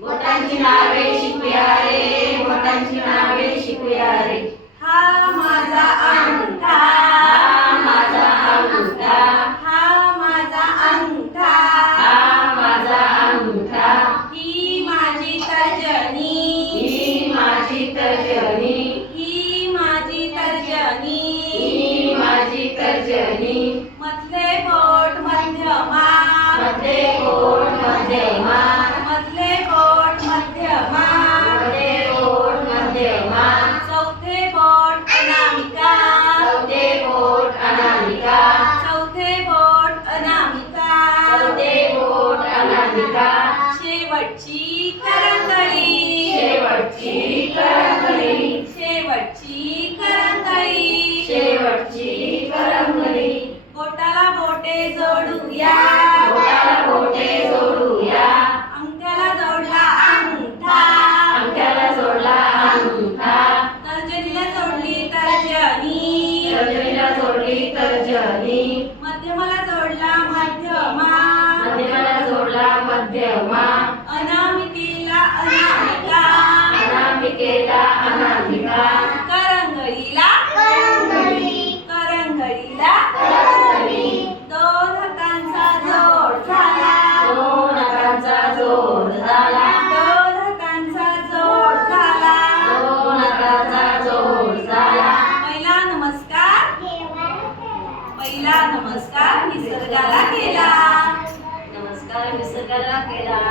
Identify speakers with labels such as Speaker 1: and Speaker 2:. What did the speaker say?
Speaker 1: बोटांची नावे शिकूया रे
Speaker 2: बोटांची नावे शिकूया रे
Speaker 1: हा माझा अंगठा
Speaker 2: हा माझा अंगठा
Speaker 1: हा माझा अंगठा
Speaker 2: हा माझा अंगठा.
Speaker 1: ही माझी तर्जनी
Speaker 2: ही माझी तर्जनी.
Speaker 1: ही माझी तर्जनी.
Speaker 2: ही माझी तर्जनी.
Speaker 1: शेवटची करंगळी.
Speaker 2: शेवटची करंगळी.
Speaker 1: शेवटची करंगळी.
Speaker 2: शेवटची करंगळी.
Speaker 1: बोटाला बोटे जोडूया.
Speaker 2: बोटाला बोटे जोडूया.
Speaker 1: अंगठ्याला जोडला अंगठा.
Speaker 2: अंगठ्याला जोडला अंगठा.
Speaker 1: तर्जनीला जोडली तर्जनी.
Speaker 2: तर्जनीला जोडली तर्जनी.
Speaker 1: मध्यमाला जोडला मध्यमा.
Speaker 2: मध्यमाला जोडला मध्यमा.
Speaker 1: अनामिकेला अनामिका.
Speaker 2: अनामिकेला अनामिका.
Speaker 1: करंगळीला करंगळीला
Speaker 2: करंगळी.
Speaker 1: दोन हातांचा जोड झाला.
Speaker 2: दोन हातांचा जोड झाला.
Speaker 1: दोन हातांचा जोड झाला.
Speaker 2: दोन हातांचा जोड झाला.
Speaker 1: पहिला नमस्कार. पहिला नमस्कार निसर्गाला केला.
Speaker 2: नमस्कार निसर्गाला केला.